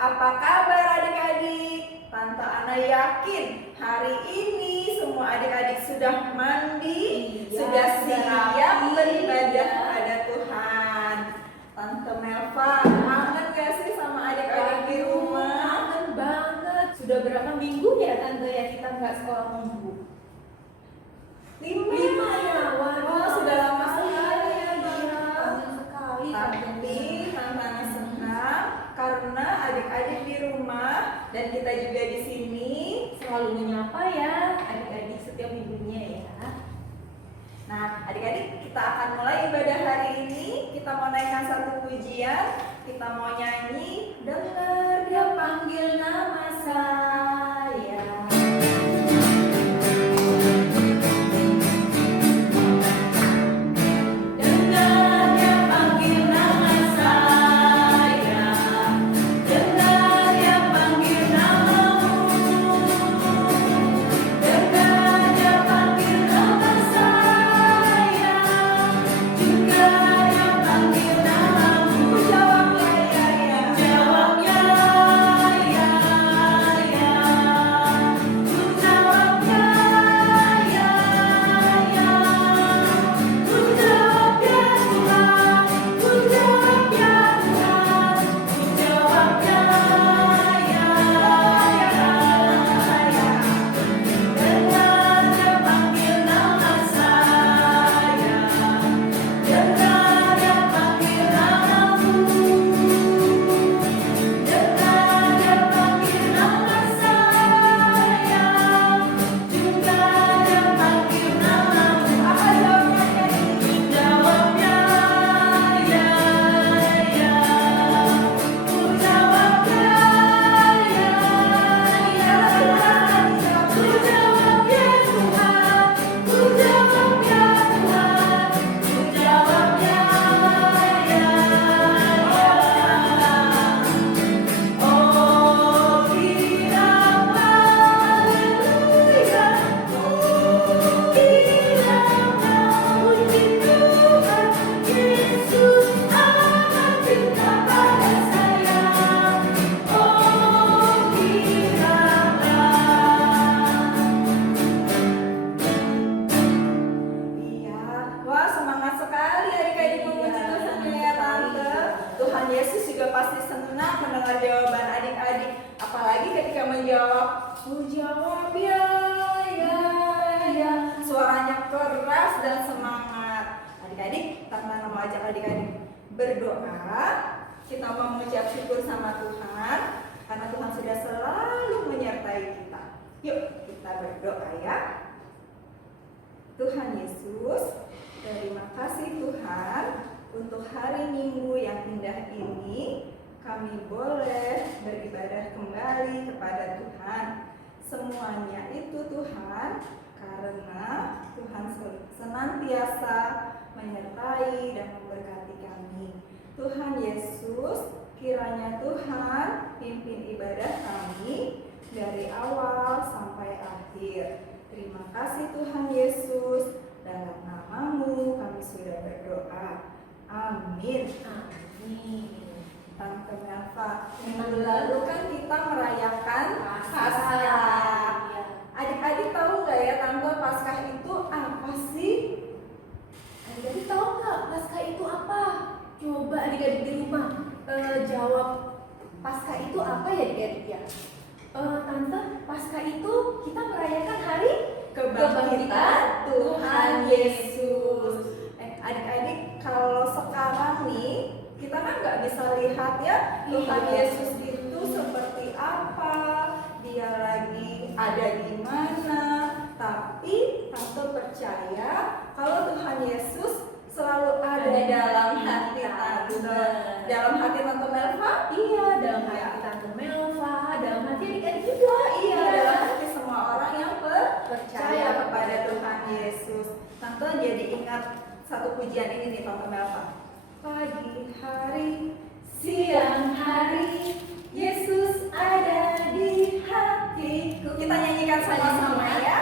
Apa kabar adik-adik? Tante Ana yakin hari ini semua adik-adik sudah mandi, sudah siap beribadah kepada Tuhan. Tante Melva, kangen gak sih sama adik-adik di rumah? Kangen banget. Sudah berapa minggu ya Tante ya kita nggak sekolah minggu? 5 ya. Wah, sudah lama sekali ya, Kangen sekali. Tapi Tante Ana senang karena adik-adik di rumah dan kita juga di sini Selalu menyapa ya adik-adik setiap minggunya ya. Nah, adik-adik, kita akan mulai ibadah hari ini. Kita mau naikkan satu pujian. Kita mau nyanyi, dengar dia panggil nama saya. Dengar dia panggil nama saya. Dengar dia panggil namamu. Dengar dia panggil nama saya. Juga dia panggil namamu. Jawab ya. Jawab ya. Berdoa, kita mau mengucap syukur sama Tuhan karena Tuhan sudah selalu menyertai kita. Yuk kita berdoa ya. Tuhan Yesus, terima kasih Tuhan untuk hari Minggu yang indah ini. Kami boleh beribadah kembali kepada Tuhan. Semuanya itu Tuhan karena Tuhan senantiasa menyertai dan memberkati kami. Tuhan Yesus, kiranya Tuhan pimpin ibadah kami dari awal sampai akhir. Terima kasih Tuhan Yesus, dalam namamu kami sudah berdoa. Amin. Amin. Tante Melva, minggu lalu kan kita merayakan Paskah. Adik-adik tahu nggak ya Tante, Paskah itu apa sih? Adik-adik tahu nggak Paskah itu apa? Coba adik-adik di rumah jawab. Paskah itu apa ya adik-adik ya? Tante, Paskah itu kita merayakan hari Kebangkitan Tuhan Yesus. Adik-adik, kalau sekarang nih kita kan nggak bisa lihat ya Tuhan Yesus itu seperti apa, dia lagi ada di mana. Tapi Tante percaya kalau Tuhan Yesus selalu ada dalam hati Tante. Dalam hati Tante Melva? Iya, dalam hati Tante Melva, dalam hati adik-adik juga. Iya, dalam hati semua orang yang percaya kepada Tuhan Yesus. Tante jadi ingat satu pujian ini nih Tante Melva. Pagi hari, siang hari, Yesus ada di hatiku. Kita nyanyikan sama-sama ya.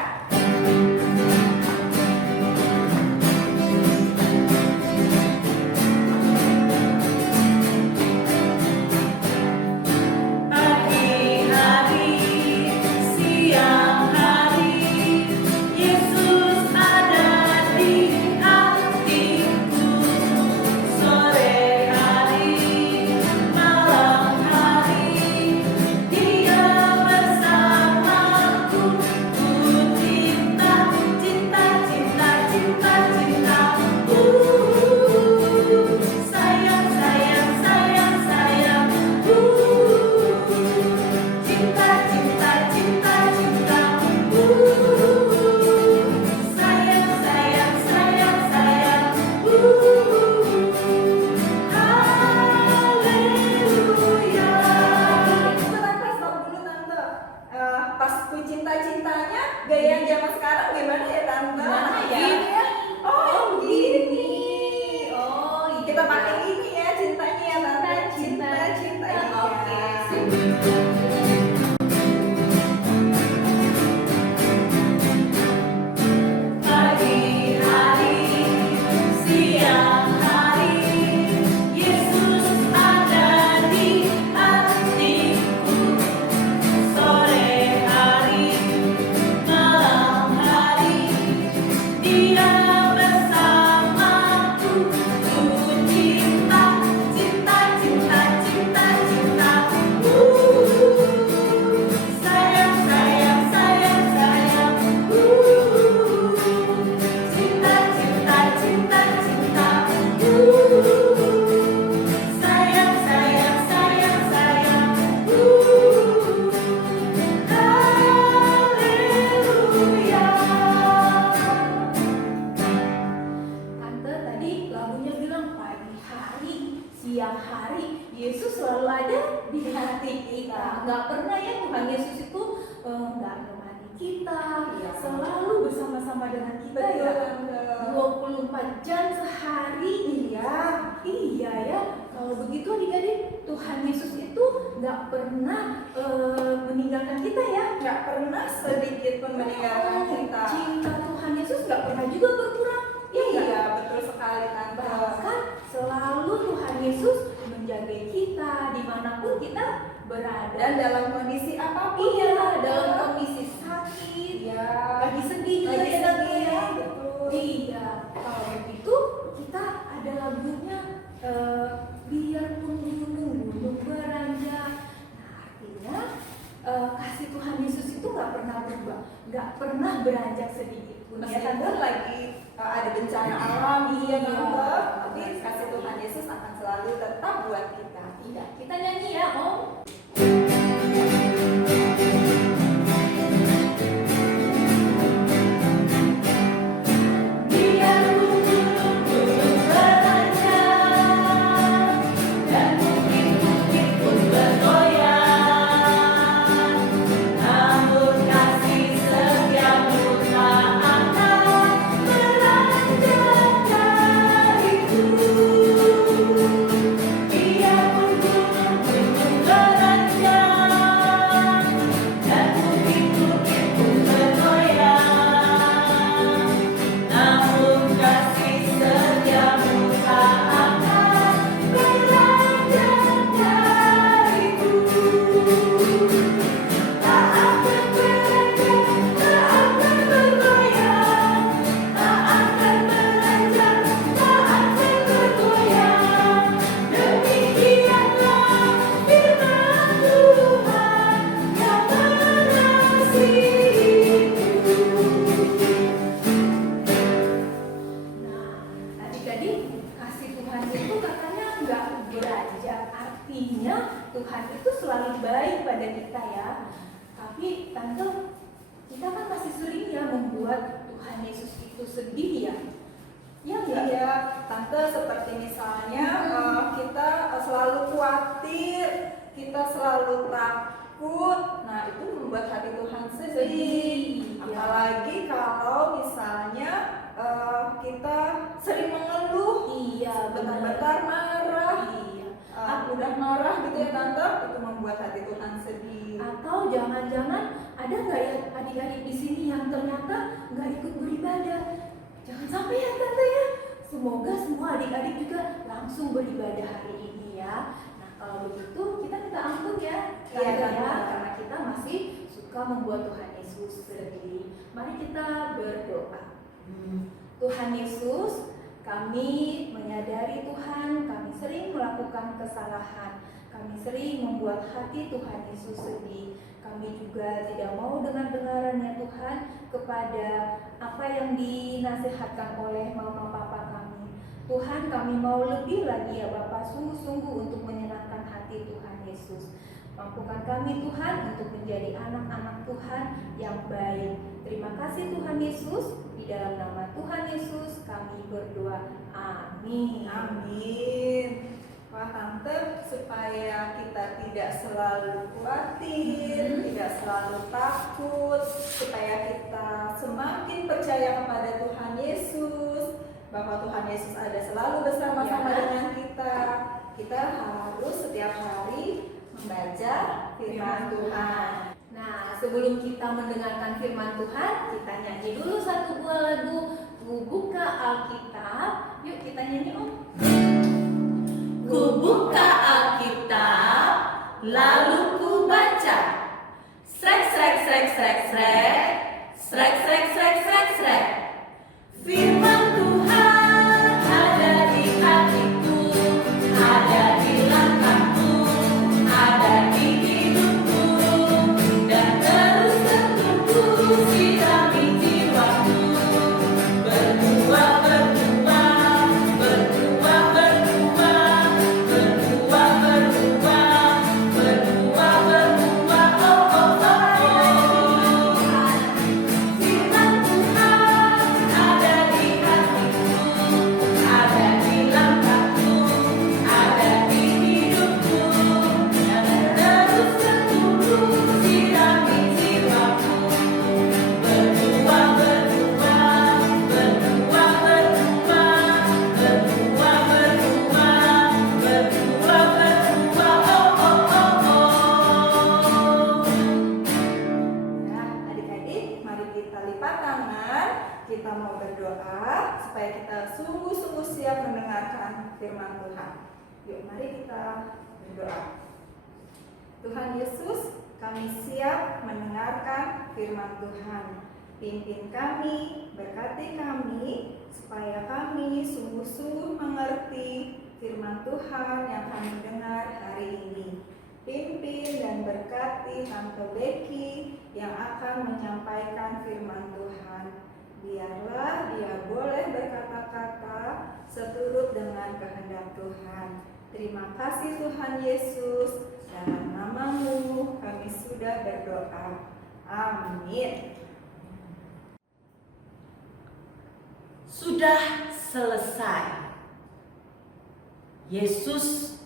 ada di hati kita. Nggak pernah ya Tuhan Yesus itu nggak menemani kita, Iya. selalu bersama-sama dengan kita Betul, ya. Tante. 24 jam sehari. Iya. Iya ya. Kalau begitu adik-adik, Tuhan Yesus itu nggak pernah meninggalkan kita ya. Nggak pernah sedikit pun meninggalkan kita. Cinta Tuhan Yesus nggak pernah juga berkurang. Iya nggak? Iya, betul sekali Tante. Bahkan selalu Tuhan Yesus menjaga kita dimanapun kita berada. Dan dalam kondisi apapun. Iya, Tante. dalam kondisi sakit, Iya. lagi sedih juga Lagi ya Tante sedih, ya. betul. Iya, kalau begitu kita ada lagunya biarpun gunung beranjak. Nah, artinya kasih Tuhan Yesus itu nggak pernah berubah, nggak pernah beranjak sedikit pun. Ya Tante? Meskipun lagi ada bencana alam, iya Iya. Tante, tapi kasih Tuhan Yesus akan selalu tetap buat kita. Iya, kita nyanyi ya Om. Tuhan itu selalu baik pada kita ya. Tapi Tante, kita kan masih sering ya membuat Tuhan Yesus itu sedih ya. Ya enggak? Iya, Tante, seperti misalnya kita selalu khawatir, kita selalu takut. Nah, itu membuat hati Tuhan sedih. Iya. Apalagi kalau misalnya kita sering mengeluh, Iya, bentar-bentar marah, Iya. mudah marah gitu ya Tante, itu membuat hati Tuhan sedih. Atau jangan-jangan ada nggak ya adik-adik di sini yang ternyata nggak ikut beribadah? Jangan sampai ya Tante ya. Semoga semua adik-adik juga langsung beribadah hari ini ya. Nah kalau begitu kita minta ampun ya, Iya, Tante Tante. ya, karena kita masih suka membuat Tuhan Yesus sedih. Mari kita berdoa. Tuhan Yesus, kami menyadari Tuhan, kami sering melakukan kesalahan. Kami sering membuat hati Tuhan Yesus sedih. Kami juga tidak mau dengar-dengarannya Tuhan kepada apa yang dinasihatkan oleh mama papa kami. Tuhan, kami mau lebih lagi ya Bapak, sungguh-sungguh untuk menyenangkan hati Tuhan Yesus. Mampukan kami Tuhan untuk menjadi anak-anak Tuhan yang baik. Terima kasih Tuhan Yesus. Di dalam nama Tuhan Yesus kami berdoa. Amin. Amin. Wah Tante, supaya kita tidak selalu khawatir, tidak selalu takut, supaya kita semakin percaya kepada Tuhan Yesus, bahwa Tuhan Yesus ada selalu bersama-sama Ya. dengan kita harus setiap hari membaca firman Tuhan. Nah, sebelum kita mendengarkan firman Tuhan, kita nyanyi dulu satu buah lagu. Ku buka Alkitab. Yuk kita nyanyi Om. Ku buka Alkitab, lalu ku baca. Srek srek srek srek srek, srek srek srek srek srek. Firman Tuhan ada di hatiku, ada di langkahku, ada di hidupku, dan terus tentuku sirami jiwaku. Berbuah, berbuah, berbuah, berbuah, berbuah, berbuah, berbuah, berbuah, oh, oh, oh, oh. supaya kita sungguh-sungguh siap mendengarkan firman Tuhan. Yuk mari kita berdoa. Tuhan Yesus, kami siap mendengarkan firman Tuhan. Pimpin kami, berkati kami, supaya kami sungguh-sungguh mengerti firman Tuhan yang kami dengar hari ini. Pimpin dan berkati Tante Becky yang akan menyampaikan firman Tuhan. Biarlah dia boleh berkata-kata seturut dengan kehendak Tuhan. Terima kasih Tuhan Yesus. Dalam nama-Mu kami sudah berdoa. Amin. Sudah selesai. Yesus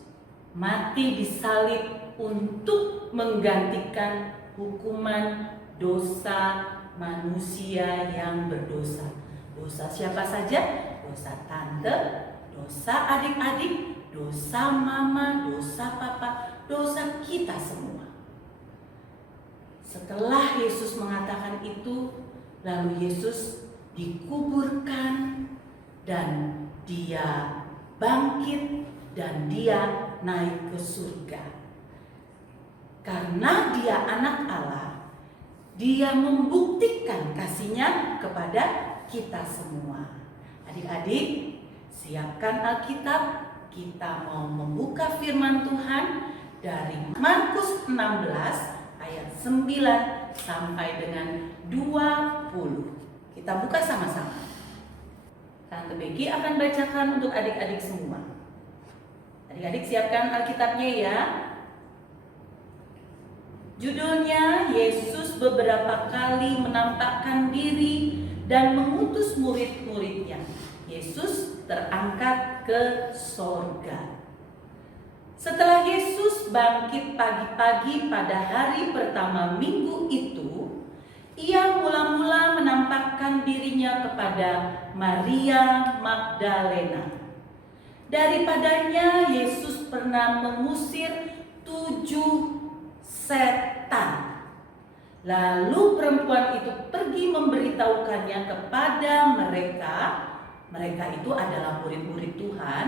mati di salib untuk menggantikan hukuman dosa manusia yang berdosa. Dosa siapa saja? Dosa tante, dosa adik-adik, dosa mama, dosa papa, dosa kita semua. Setelah Yesus mengatakan itu, lalu Yesus dikuburkan dan dia bangkit dan dia naik ke surga. Karena dia anak Allah, dia membuktikan kasihnya kepada kita semua. Adik-adik, siapkan Alkitab, kita mau membuka firman Tuhan dari Markus 16 ayat 9 sampai dengan 20. Kita buka sama-sama. Tante Becky akan bacakan untuk adik-adik semua. Adik-adik siapkan Alkitabnya ya. Judulnya, Yesus beberapa kali menampakkan diri dan mengutus murid-muridnya. Yesus terangkat ke sorga. Setelah Yesus bangkit pagi-pagi pada hari pertama minggu itu, ia mula-mula menampakkan dirinya kepada Maria Magdalena. Daripadanya Yesus pernah mengusir 7 setan. Lalu perempuan itu pergi memberitahukannya kepada mereka. Mereka itu adalah murid-murid Tuhan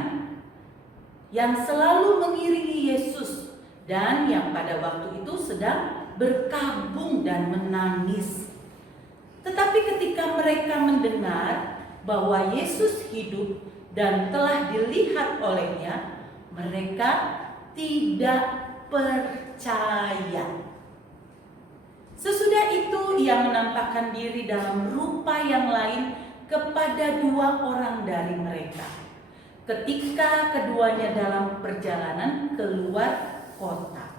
yang selalu mengiringi Yesus dan yang pada waktu itu sedang berkabung dan menangis. Tetapi ketika mereka mendengar bahwa Yesus hidup dan telah dilihat olehnya, mereka tidak percaya. Sesudah itu ia menampakkan diri dalam rupa yang lain kepada 2 orang dari mereka. Ketika keduanya dalam perjalanan keluar kota.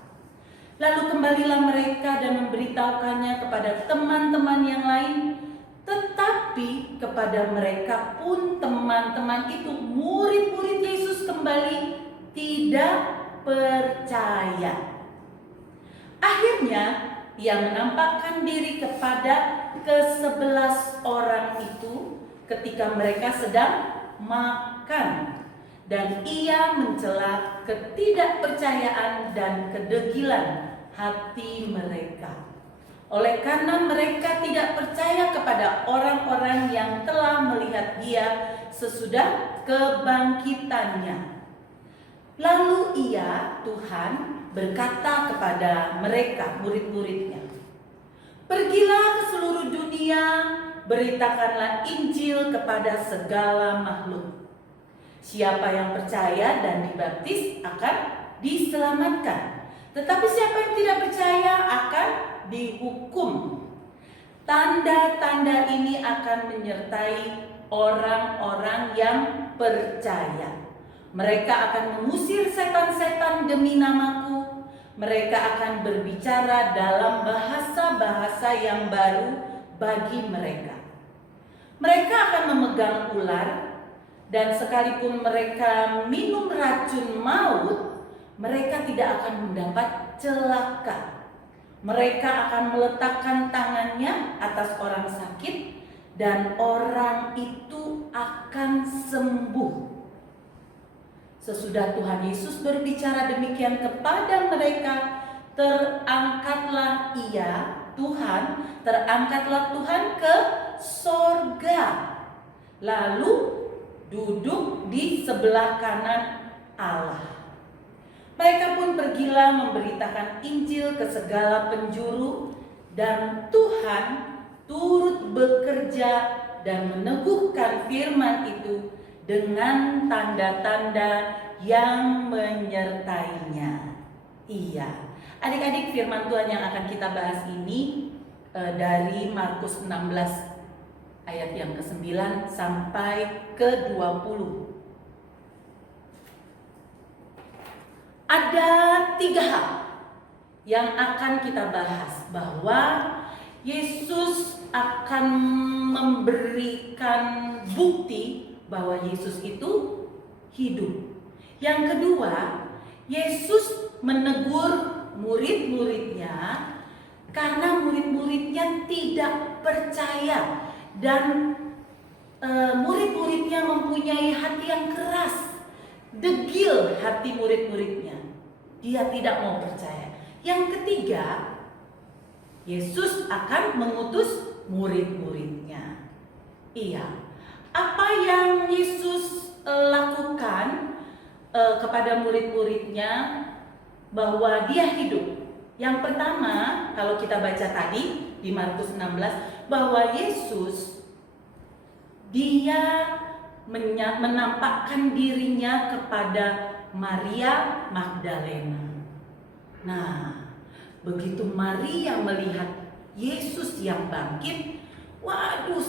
Lalu kembalilah mereka dan memberitahukannya kepada teman-teman yang lain. Tetapi kepada mereka pun teman-teman itu, murid-murid Yesus kembali tidak percaya. Akhirnya ia menampakkan diri kepada ke-11 orang itu ketika mereka sedang makan, dan ia mencela ketidakpercayaan dan kedegilan hati mereka. Oleh karena mereka tidak percaya kepada orang-orang yang telah melihat dia sesudah kebangkitannya. Lalu ia, Tuhan, berkata kepada mereka, murid-muridnya, "Pergilah ke seluruh dunia, beritakanlah Injil kepada segala makhluk. Siapa yang percaya dan dibaptis akan diselamatkan. Tetapi siapa yang tidak percaya akan dihukum. Tanda-tanda ini akan menyertai orang-orang yang percaya. Mereka akan mengusir setan-setan demi namaku. Mereka akan berbicara dalam bahasa-bahasa yang baru bagi mereka. Mereka akan memegang ular, dan sekalipun mereka minum racun maut, mereka tidak akan mendapat celaka. Mereka akan meletakkan tangannya atas orang sakit, dan orang itu akan sembuh." Sesudah Tuhan Yesus berbicara demikian kepada mereka, terangkatlah Tuhan ke sorga. lalu duduk di sebelah kanan Allah. Mereka pun pergilah memberitakan Injil ke segala penjuru, dan Tuhan turut bekerja dan meneguhkan firman itu dengan tanda-tanda yang menyertainya. Iya, adik-adik, firman Tuhan yang akan kita bahas ini dari Markus 16 ayat yang ke-9 sampai ke-20. Ada 3 hal yang akan kita bahas, bahwa Yesus akan memberikan bukti bahwa Yesus itu hidup. Yang kedua, Yesus menegur murid-muridnya karena murid-muridnya tidak percaya, dan murid-muridnya mempunyai hati yang keras, degil hati murid-muridnya. Dia tidak mau percaya. Yang ketiga, Yesus akan mengutus murid-muridnya. Iya, apa yang Yesus lakukan kepada murid-muridnya bahwa dia hidup. Yang pertama, kalau kita baca tadi di Markus 16, bahwa Yesus dia menampakkan dirinya kepada Maria Magdalena. Nah, begitu Maria melihat Yesus yang bangkit, waduh,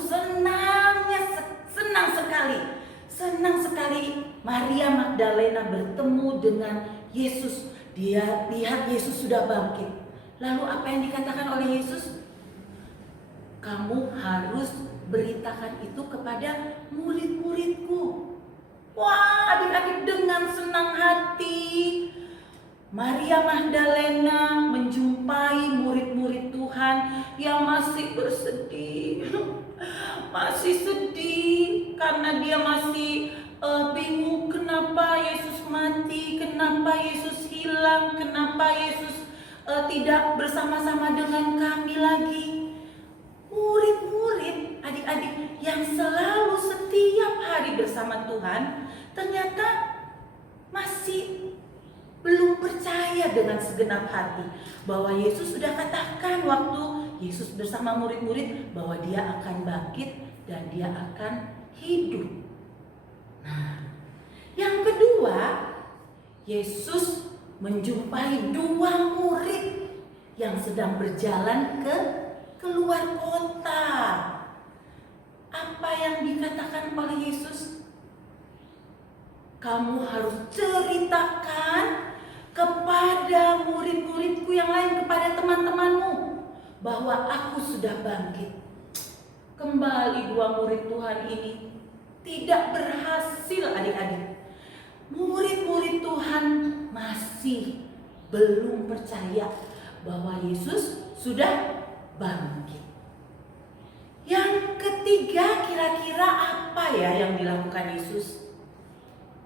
senang sekali Maria Magdalena bertemu dengan Yesus. Dia lihat Yesus sudah bangkit. Lalu apa yang dikatakan oleh Yesus? Kamu harus beritakan itu kepada murid-muridku. Wah, adik-adik, dengan senang hati Maria Magdalena menjumpai murid-murid Tuhan yang masih bersedih. Masih sedih karena dia masih bingung kenapa Yesus mati, kenapa Yesus hilang, kenapa Yesus tidak bersama-sama dengan kami lagi. Murid-murid, adik-adik yang selalu setiap hari bersama Tuhan, ternyata masih belum percaya dengan segenap hati bahwa Yesus sudah katakan waktu Yesus bersama murid-murid bahwa dia akan bangkit dan dia akan hidup. Nah, yang kedua, Yesus menjumpai 2 murid yang sedang berjalan ke keluar kota. Apa yang dikatakan oleh Yesus? Kamu harus ceritakan kepada murid-muridku yang lain, kepada teman-temanmu, bahwa aku sudah bangkit. Kembali 2 murid Tuhan ini tidak berhasil, adik-adik. Murid-murid Tuhan masih belum percaya bahwa Yesus sudah bangkit. Yang ketiga, kira-kira apa ya yang dilakukan Yesus?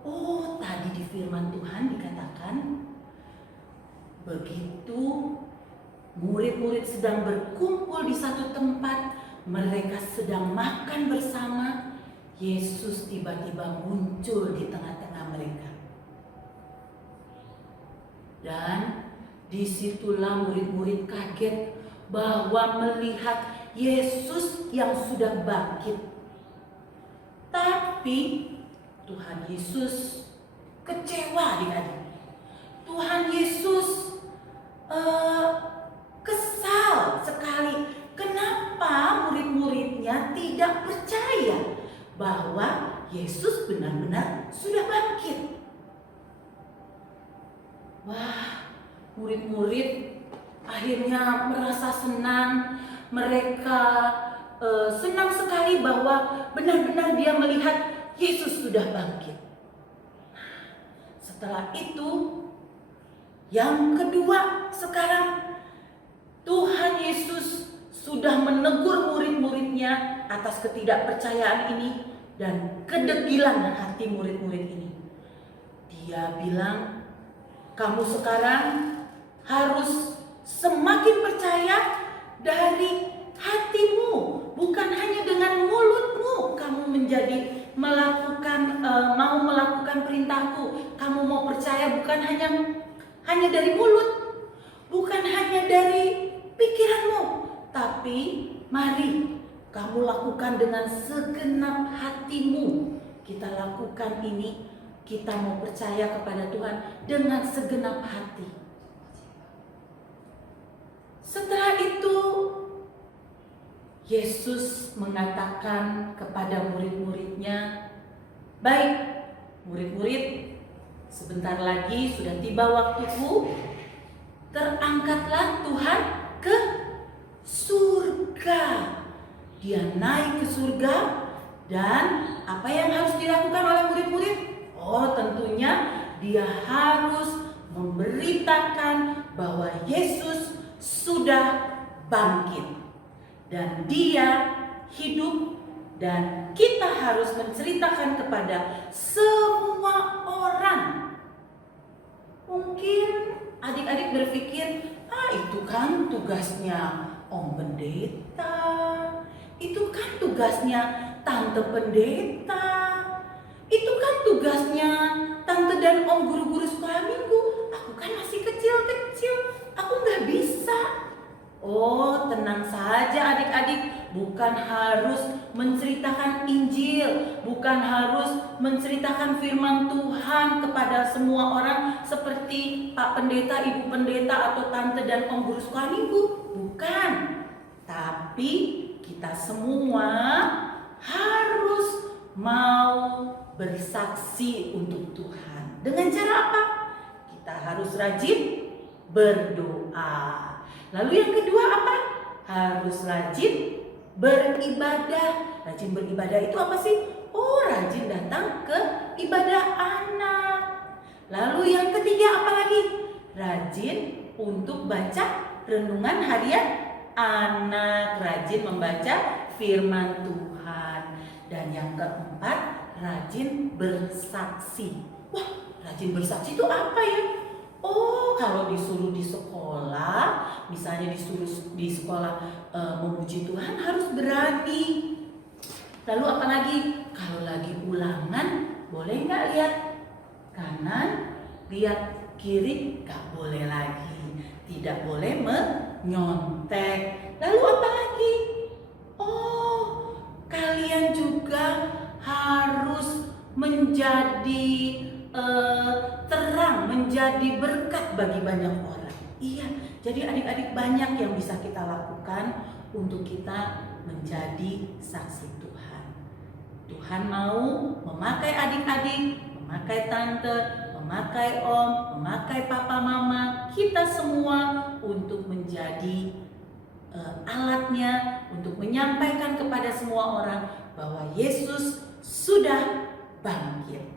Oh, tadi di firman Tuhan dikatakan, begitu murid-murid sedang berkumpul di satu tempat, mereka sedang makan bersama, Yesus tiba-tiba muncul di tengah-tengah mereka. Dan disitulah murid-murid kaget bahwa melihat Yesus yang sudah bangkit. Tapi Tuhan Yesus kecewa, adik-adik. Tuhan Yesus kesal sekali. Kenapa murid-muridnya tidak percaya bahwa Yesus benar-benar sudah bangkit? Wah, murid-murid akhirnya merasa senang. Mereka senang sekali bahwa benar-benar dia melihat Yesus sudah bangkit. Setelah itu, yang kedua, sekarang Tuhan Yesus sudah menegur murid-muridnya atas ketidakpercayaan ini dan kedegilan hati murid-murid ini. Dia bilang, kamu sekarang harus semakin percaya dari hatimu, bukan hanya dengan mulutmu kamu menjadi perintahku. Kamu mau percaya bukan hanya dari mulut, bukan hanya dari pikiranmu, tapi mari kamu lakukan dengan segenap hatimu. Kita lakukan ini, kita mau percaya kepada Tuhan dengan segenap hati. Setelah itu Yesus mengatakan kepada murid-muridnya, "Baik, murid-murid, sebentar lagi sudah tiba waktuku. Terangkatlah Tuhan ke surga." Dia naik ke surga, dan apa yang harus dilakukan oleh murid-murid? Oh, tentunya dia harus memberitakan bahwa Yesus sudah bangkit dan dia hidup, dan kita harus menceritakan kepada semua orang. Mungkin adik-adik berpikir, itu kan tugasnya Om Pendeta, itu kan tugasnya Tante Pendeta, itu kan tugasnya Tante dan Om guru-guru sekolah minggu. Aku kan masih kecil-kecil, aku nggak bisa. Oh, tenang saja adik-adik, bukan harus menceritakan Injil, bukan harus menceritakan firman Tuhan kepada semua orang seperti Pak Pendeta, Ibu Pendeta, atau Tante dan Om guru sekolah minggu. Bukan. Tapi kita semua harus mau bersaksi untuk Tuhan. Dengan cara apa? Kita harus rajin berdoa. Lalu yang kedua apa? Harus rajin beribadah. Rajin beribadah itu apa sih? Oh, rajin datang ke ibadah anak. Lalu yang ketiga apa lagi? Rajin untuk baca renungan harian anak. Rajin membaca firman Tuhan. Dan yang keempat, rajin bersaksi. Wah, rajin bersaksi itu apa ya? Oh, kalau disuruh di sekolah, misalnya disuruh di sekolah memuji Tuhan, harus berani. Lalu apalagi? Kalau lagi ulangan, boleh nggak lihat kanan, lihat kiri? Nggak boleh lagi. Tidak boleh menyontek. Lalu apalagi? Oh, kalian juga harus menjadi terang, menjadi berkat bagi banyak orang. Iya, jadi adik-adik banyak yang bisa kita lakukan untuk kita menjadi saksi Tuhan. Tuhan mau memakai adik-adik, memakai tante, memakai om, memakai papa mama, kita semua untuk menjadi alatnya untuk menyampaikan kepada semua orang bahwa Yesus sudah bangkit.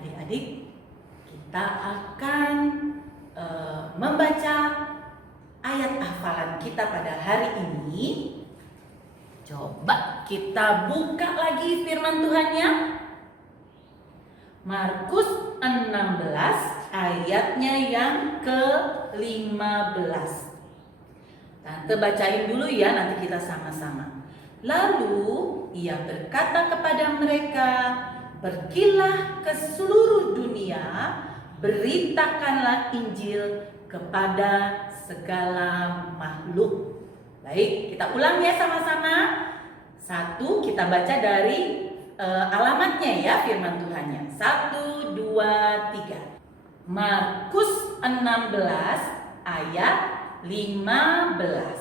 Adik-adik, kita akan membaca ayat hafalan kita pada hari ini. Coba kita buka lagi firman Tuhannya. Markus 16 ayatnya yang ke-15. Tante bacain dulu ya, nanti kita sama-sama. Lalu ia berkata kepada mereka, "Pergilah ke seluruh dunia, beritakanlah Injil kepada segala makhluk." Baik, kita ulang ya sama-sama. Satu, kita baca dari alamatnya ya firman Tuhannya. 1, 2, 3. Markus 16 ayat 15.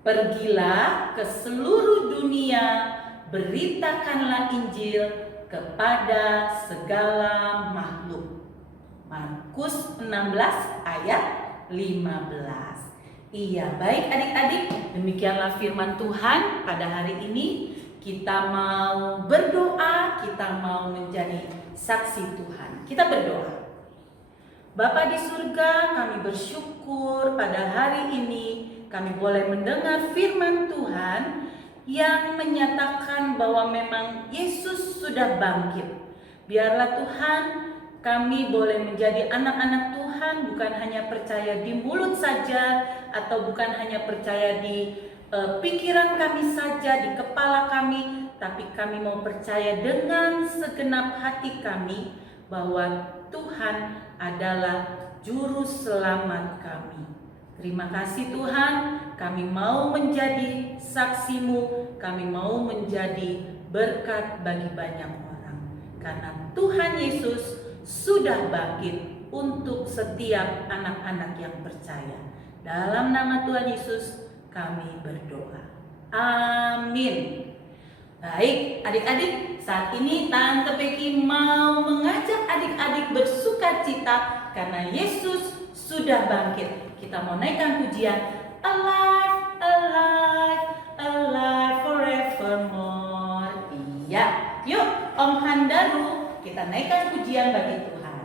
Pergilah ke seluruh dunia, beritakanlah Injil kepada segala makhluk. Markus 16 ayat 15. Iya, baik adik-adik, demikianlah firman Tuhan pada hari ini. Kita mau berdoa, kita mau menjadi saksi Tuhan. Kita berdoa. Bapa di surga, kami bersyukur pada hari ini kami boleh mendengar firman Tuhan yang menyatakan bahwa memang Yesus sudah bangkit. Biarlah Tuhan, kami boleh menjadi anak-anak Tuhan, bukan hanya percaya di mulut saja, atau bukan hanya percaya di pikiran kami saja, di kepala kami, tapi kami mau percaya dengan segenap hati kami bahwa Tuhan adalah juru selamat kami. Terima kasih Tuhan, kami mau menjadi saksi-Mu, kami mau menjadi berkat bagi banyak orang. Karena Tuhan Yesus sudah bangkit untuk setiap anak-anak yang percaya. Dalam nama Tuhan Yesus kami berdoa. Amin. Baik, adik-adik, saat ini Tante Peki mau mengajak adik-adik bersuka cita karena Yesus sudah bangkit. Kita mau naikkan pujian Alive, Alive, Alive forevermore. Iya, yuk Om Handaru, kita naikkan pujian bagi Tuhan.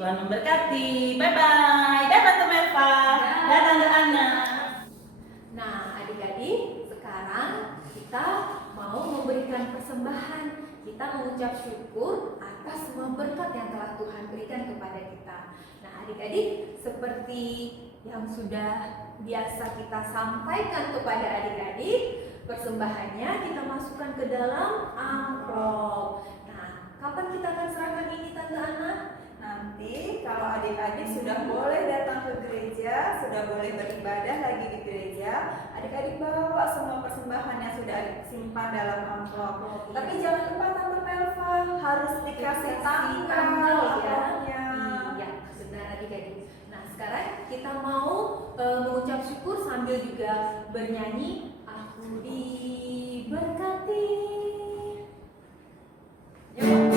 Tuhan memberkati. Bye-bye. Dah Tante Melva. Dah Tante Ana. Nah, adik-adik, sekarang kita mau memberikan persembahan. Kita mengucap syukur atas semua berkat yang telah Tuhan berikan kepada kita. Nah, adik-adik, seperti yang sudah biasa kita sampaikan kepada adik-adik, persembahannya kita masukkan ke dalam amplop. Nah, kapan kita akan serahkan ini, Tante Ana? Nanti kalau adik-adik sudah boleh datang ke gereja, sudah boleh beribadah lagi di gereja, adik-adik bawa semua persembahan yang sudah simpan dalam amplop. Tapi jangan lupa Tante Melva, harus dikasih tanggal ya. Iya, benar adik-adik. Nah, sekarang kita mau mengucap syukur sambil juga bernyanyi Aku Diberkati. Yuk.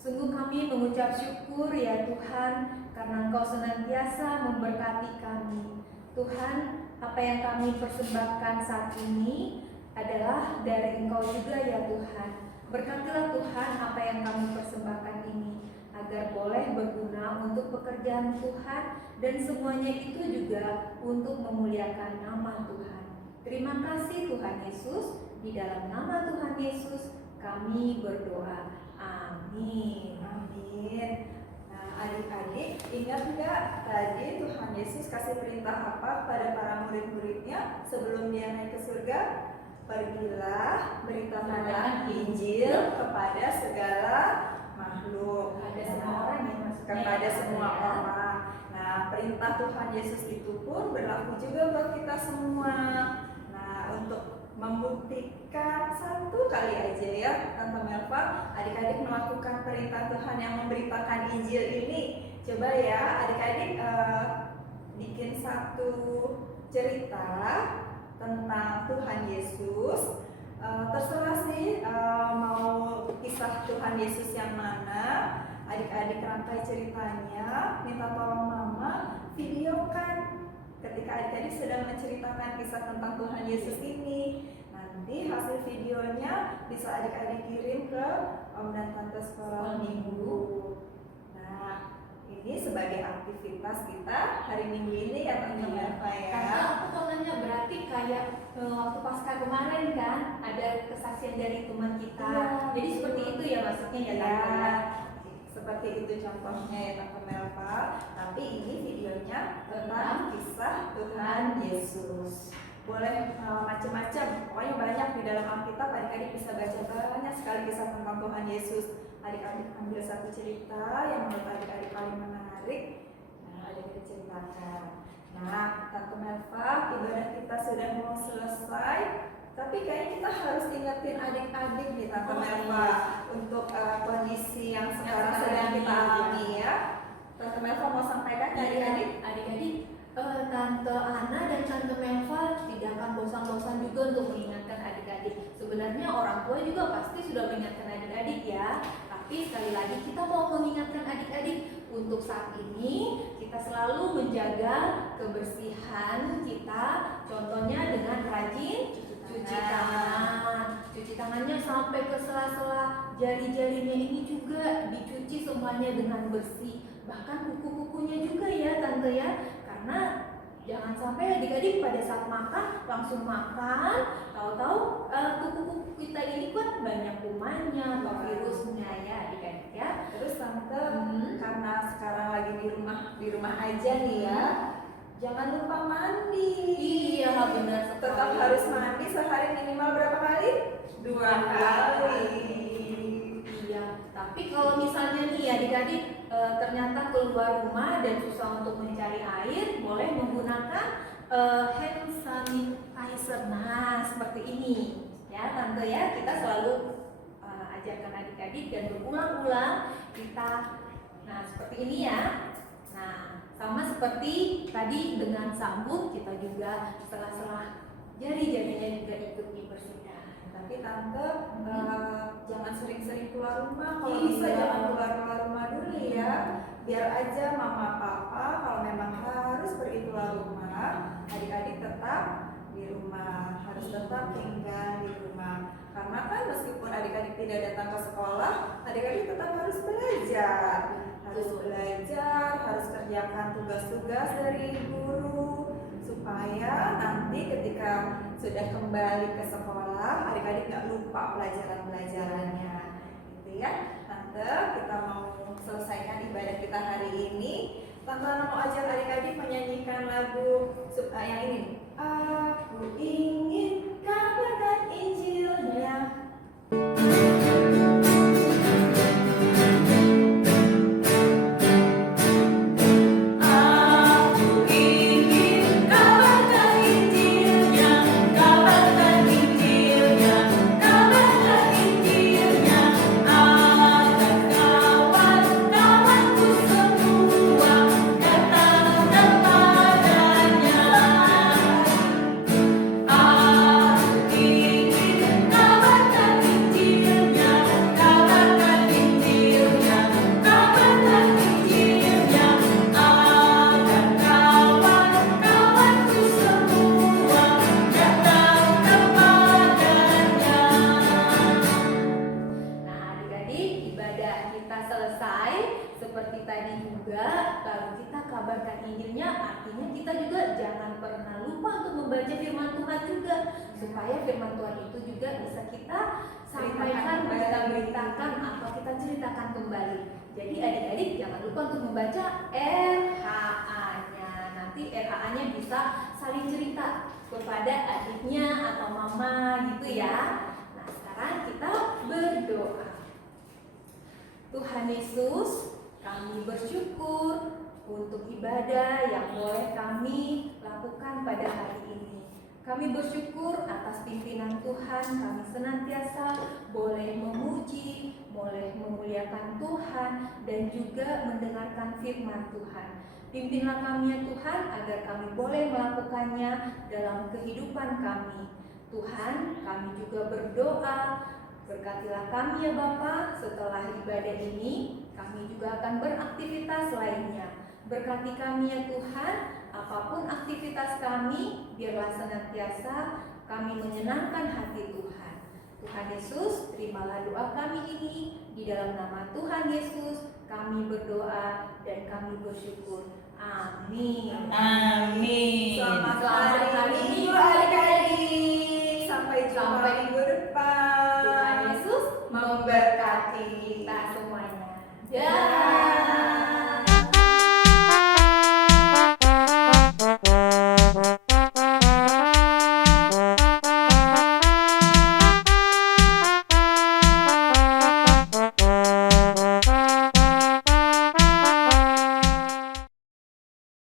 Sungguh kami mengucap syukur ya Tuhan, karena Engkau senantiasa memberkati kami. Tuhan, apa yang kami persembahkan saat ini adalah dari Engkau juga ya Tuhan. Berkatilah Tuhan apa yang kami persembahkan ini, agar boleh berguna untuk pekerjaan Tuhan, dan semuanya itu juga untuk memuliakan nama Tuhan. Terima kasih Tuhan Yesus, di dalam nama Tuhan Yesus kami berdoa. Amin. Amin. Nah, adik-adik, ingat nggak tadi Tuhan Yesus kasih perintah apa pada para murid-muridnya sebelum dia naik ke surga? Pergilah, beritakanlah Injil kepada segala makhluk, Kepada semua orang yang masuk. kepada semua orang. Nah, perintah Tuhan Yesus itu pun berlaku juga buat kita semua. Nah, untuk membuktikan satu kali aja ya Tante Melva, adik-adik melakukan perintah Tuhan yang memberitakan Injil ini. Coba ya adik-adik bikin satu cerita tentang Tuhan Yesus. Terserah sih mau kisah Tuhan Yesus yang mana. Adik-adik rangkai ceritanya, minta tolong mama videokan ketika adik-adik sedang menceritakan kisah tentang Tuhan Yesus ini. Nanti hasil videonya bisa adik-adik kirim ke Om dan Tante Sekolah Minggu. Nah, Ini sebagai aktivitas kita hari Minggu ini ya Tante Melva ya. Karena aku mau nanya, berarti kayak waktu pasca kemarin kan ada kesaksian dari teman kita. Iya. Jadi seperti itu ya maksudnya ya Ya, Tante ya. seperti itu contohnya ya Tante Melva. Tapi ini videonya tentang kisah Tuhan Yesus. Boleh macam-macam, pokoknya banyak di dalam Alkitab. Adik-adik bisa baca banyak sekali kisah tentang Tuhan Yesus. Adik-adik ambil satu cerita yang menurut adik-adik paling menarik. Nah, adik-adik ceritakan. Nah, Tante Melva, ibadah kita sudah mau selesai. Tapi kayaknya kita harus ingetin adik-adik nih Tante Melva untuk kondisi yang sekarang sedang kita alami ya. Tante Melva mau sampaikan ke adik-adik? Adik-adik, Tante Ana dan Tante Melva tidak akan bosan-bosan juga untuk mengingatkan adik-adik. Sebenarnya orang tua juga pasti sudah mengingatkan adik-adik ya. Tapi sekali lagi kita mau mengingatkan adik-adik untuk saat ini kita selalu menjaga kebersihan kita. Contohnya dengan rajin cuci tangan. Cuci tangannya sampai ke sela-sela jari-jarinya ini juga dicuci semuanya dengan bersih. Bahkan kuku-kukunya juga ya Tante ya. Karena jangan sampai adik-adik pada saat makan langsung makan, tahu-tahu kuku-kuku kita ini kan banyak kumannya atau virusnya ya adik-adik ya. Terus Tante, karena sekarang lagi di rumah aja nih ya, jangan lupa mandi. Iya benar sekali. Tetap harus mandi sehari minimal berapa kali? 2 kali. Iya, tapi kalau misalnya nih adik-adik ternyata keluar rumah dan susah untuk mencari air, boleh menggunakan hand sanitizer. Nah, seperti ini ya Tante ya. Kita selalu ajarkan adik-adik dan berulang-ulang kita. Nah, seperti ini ya. Nah, sama seperti tadi dengan sabun, kita juga setelah jari-jarinya juga ikut dibersihkan. Tapi Tante, jangan sering-sering keluar rumah. Kalau Iya. bisa jangan keluar rumah dulu ya. Biar aja mama papa kalau memang harus pergi keluar rumah, adik-adik tetap di rumah, harus tetap tinggal di rumah. Karena kan meskipun adik-adik tidak datang ke sekolah, adik-adik tetap harus belajar. Harus kerjakan tugas-tugas dari guru, supaya nanti ketika sudah kembali ke sekolah, adik-adik nggak lupa pelajaran-pelajarannya, gitu ya. Tante, kita mau selesaikan ibadah kita hari ini. Tante mau ajak adik-adik menyanyikan lagu yang ini. Aku ingin kabarkan Injilnya. Seperti tadi juga, kalau kita kabarkan Injilnya, artinya kita juga jangan pernah lupa untuk membaca firman Tuhan juga, supaya firman Tuhan itu juga bisa kita sampaikan, kita beritakan atau kita ceritakan kembali. Jadi adik-adik jangan lupa untuk membaca RHA-nya. Nanti RHA-nya bisa saling cerita kepada adiknya atau mama gitu ya. Nah, sekarang kita berdoa. Tuhan Yesus, kami bersyukur untuk ibadah yang boleh kami lakukan pada hari ini. Kami bersyukur atas pimpinan Tuhan, kami senantiasa boleh memuji, boleh memuliakan Tuhan, dan juga mendengarkan firman Tuhan. Pimpinlah kami ya Tuhan, agar kami boleh melakukannya dalam kehidupan kami. Tuhan, kami juga berdoa, berkatilah kami ya Bapa, setelah ibadah ini, kami juga akan beraktivitas lainnya. Berkati kami ya Tuhan, apapun aktivitas kami, biarlah senantiasa kami menyenangkan hati Tuhan. Tuhan Yesus, terimalah doa kami ini. Di dalam nama Tuhan Yesus kami berdoa dan kami bersyukur. Amin. Amin. Selamat Selamat hari hari Minggu Minggu, adik-adik. Sampai jumpa Sampai minggu depan. Tuhan Yesus memberkati kita semuanya. Dah.